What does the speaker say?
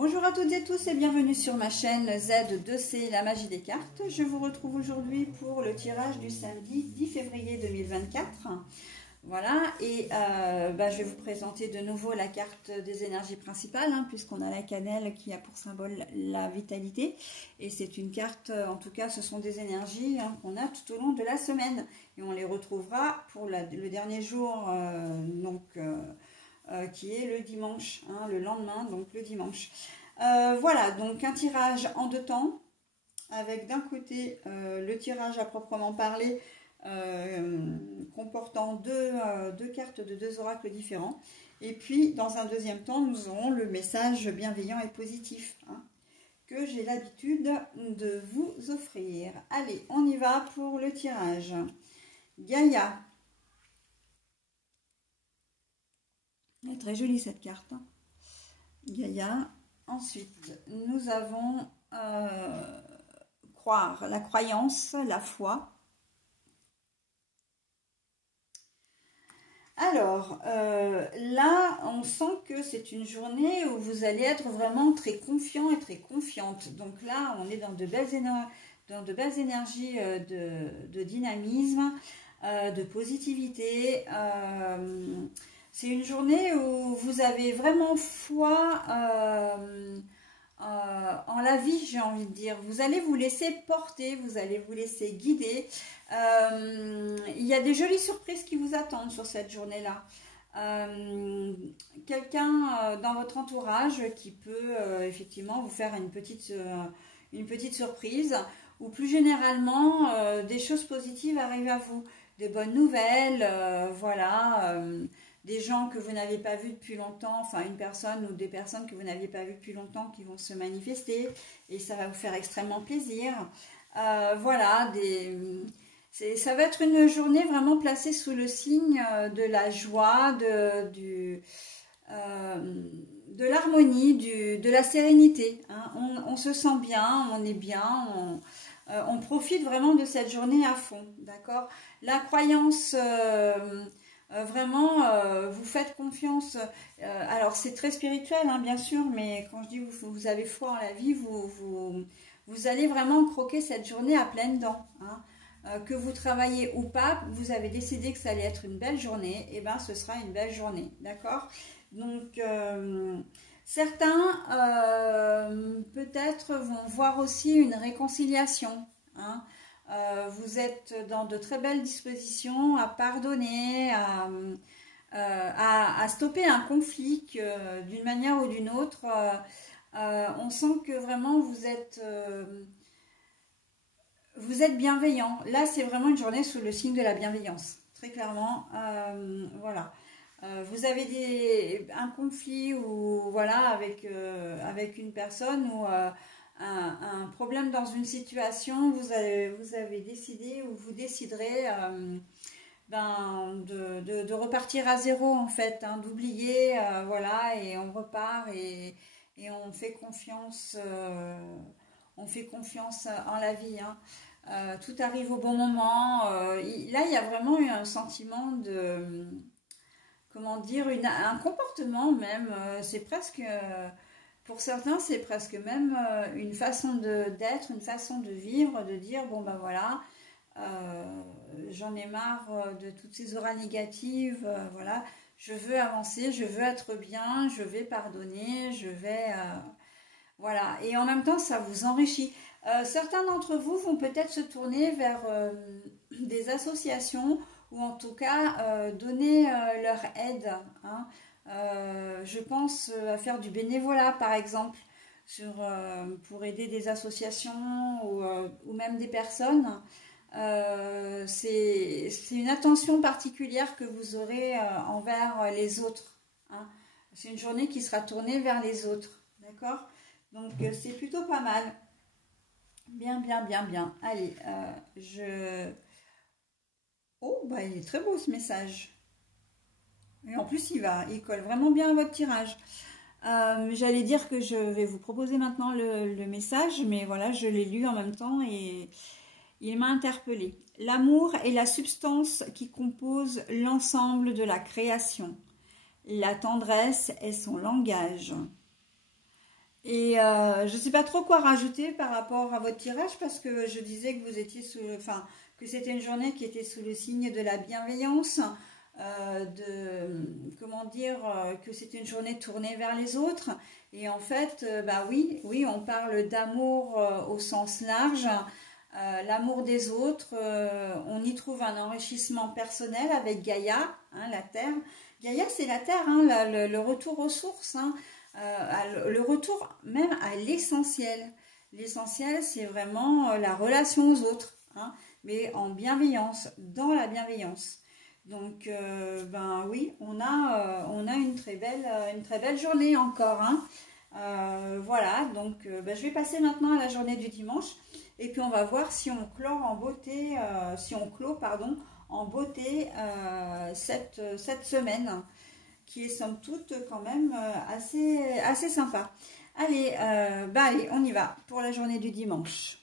Bonjour à toutes et tous et bienvenue sur ma chaîne Z2C, la magie des cartes. Je vous retrouve aujourd'hui pour le tirage du samedi 10 février 2024. Voilà, et je vais vous présenter de nouveau la carte des énergies principales, puisqu'on a la cannelle qui a pour symbole la vitalité. Et c'est une carte, en tout cas, ce sont des énergies qu'on a tout au long de la semaine. Et on les retrouvera pour le dernier jour, qui est le dimanche, le lendemain, donc le dimanche. Voilà, donc un tirage en deux temps, avec d'un côté le tirage à proprement parler, comportant deux cartes de deux oracles différents. Et puis, dans un deuxième temps, nous aurons le message bienveillant et positif que j'ai l'habitude de vous offrir. Allez, on y va pour le tirage. Gaïa. Elle est très jolie cette carte. Gaïa. Ensuite, nous avons croire, la croyance, la foi. Alors, là, on sent que c'est une journée où vous allez être vraiment très confiant et très confiante. Donc là, on est dans de belles énergies de dynamisme, de positivité. C'est une journée où vous avez vraiment foi en la vie, j'ai envie de dire. Vous allez vous laisser porter, vous allez vous laisser guider. Il y a des jolies surprises qui vous attendent sur cette journée-là. Quelqu'un dans votre entourage qui peut effectivement vous faire une petite surprise, ou plus généralement des choses positives arrivent à vous, des bonnes nouvelles, voilà. Des gens que vous n'avez pas vus depuis longtemps, enfin une personne ou des personnes que vous n'aviez pas vues depuis longtemps qui vont se manifester et ça va vous faire extrêmement plaisir. Voilà, ça va être une journée vraiment placée sous le signe de la joie, de l'harmonie, de la sérénité. On se sent bien, on est bien, on profite vraiment de cette journée à fond, d'accord? La croyance... vraiment, vous faites confiance. Alors, c'est très spirituel, bien sûr, mais quand je dis vous avez foi en la vie, vous allez vraiment croquer cette journée à pleines dents. Que vous travaillez ou pas, vous avez décidé que ça allait être une belle journée, et bien ce sera une belle journée, d'accord? Donc, certains, peut-être, vont voir aussi une réconciliation, vous êtes dans de très belles dispositions à pardonner, à stopper un conflit d'une manière ou d'une autre. On sent que vraiment vous êtes bienveillant. Là, c'est vraiment une journée sous le signe de la bienveillance, très clairement. Voilà. Vous avez un conflit ou voilà avec une personne ou un problème dans une situation, vous avez décidé ou vous déciderez de repartir à zéro en fait, d'oublier, voilà, et on repart et on fait confiance en la vie. Tout arrive au bon moment. Là, il y a vraiment eu un sentiment de, comment dire, un comportement même, c'est presque... Pour certains, c'est presque même une façon d'être, une façon de vivre, de dire, bon ben voilà, j'en ai marre de toutes ces auras négatives, voilà, je veux avancer, je veux être bien, je vais pardonner, je vais... voilà, et en même temps, ça vous enrichit. Certains d'entre vous vont peut-être se tourner vers des associations ou en tout cas donner leur aide, je pense à faire du bénévolat par exemple pour aider des associations ou même des personnes. C'est une attention particulière que vous aurez envers les autres. C'est une journée qui sera tournée vers les autres, d'accord? Donc c'est plutôt pas mal. Bien, bien, bien, bien. Allez, oh, bah il est très beau ce message. Et en plus, il colle vraiment bien à votre tirage. J'allais dire que je vais vous proposer maintenant le message, mais voilà, je l'ai lu en même temps et il m'a interpellée. L'amour est la substance qui compose l'ensemble de la création. La tendresse est son langage. Et je ne sais pas trop quoi rajouter par rapport à votre tirage parce que je disais que vous étiez enfin, que c'était une journée qui était sous le signe de la bienveillance, comment dire, que c'était une journée tournée vers les autres. Et en fait, bah oui, oui, on parle d'amour au sens large. L'amour des autres, on y trouve un enrichissement personnel avec Gaïa, hein, la Terre. Gaïa, c'est la Terre, hein, le retour aux sources, hein, le retour même à l'essentiel. L'essentiel, c'est vraiment la relation aux autres, hein, mais en bienveillance, dans la bienveillance. Donc, ben oui, on a une très belle journée encore, hein. Voilà, donc ben, je vais passer maintenant à la journée du dimanche. Et puis on va voir si on clôt en beauté, pardon, en beauté cette semaine, qui est somme toute quand même assez sympa. Allez, bah allez, on y va pour la journée du dimanche.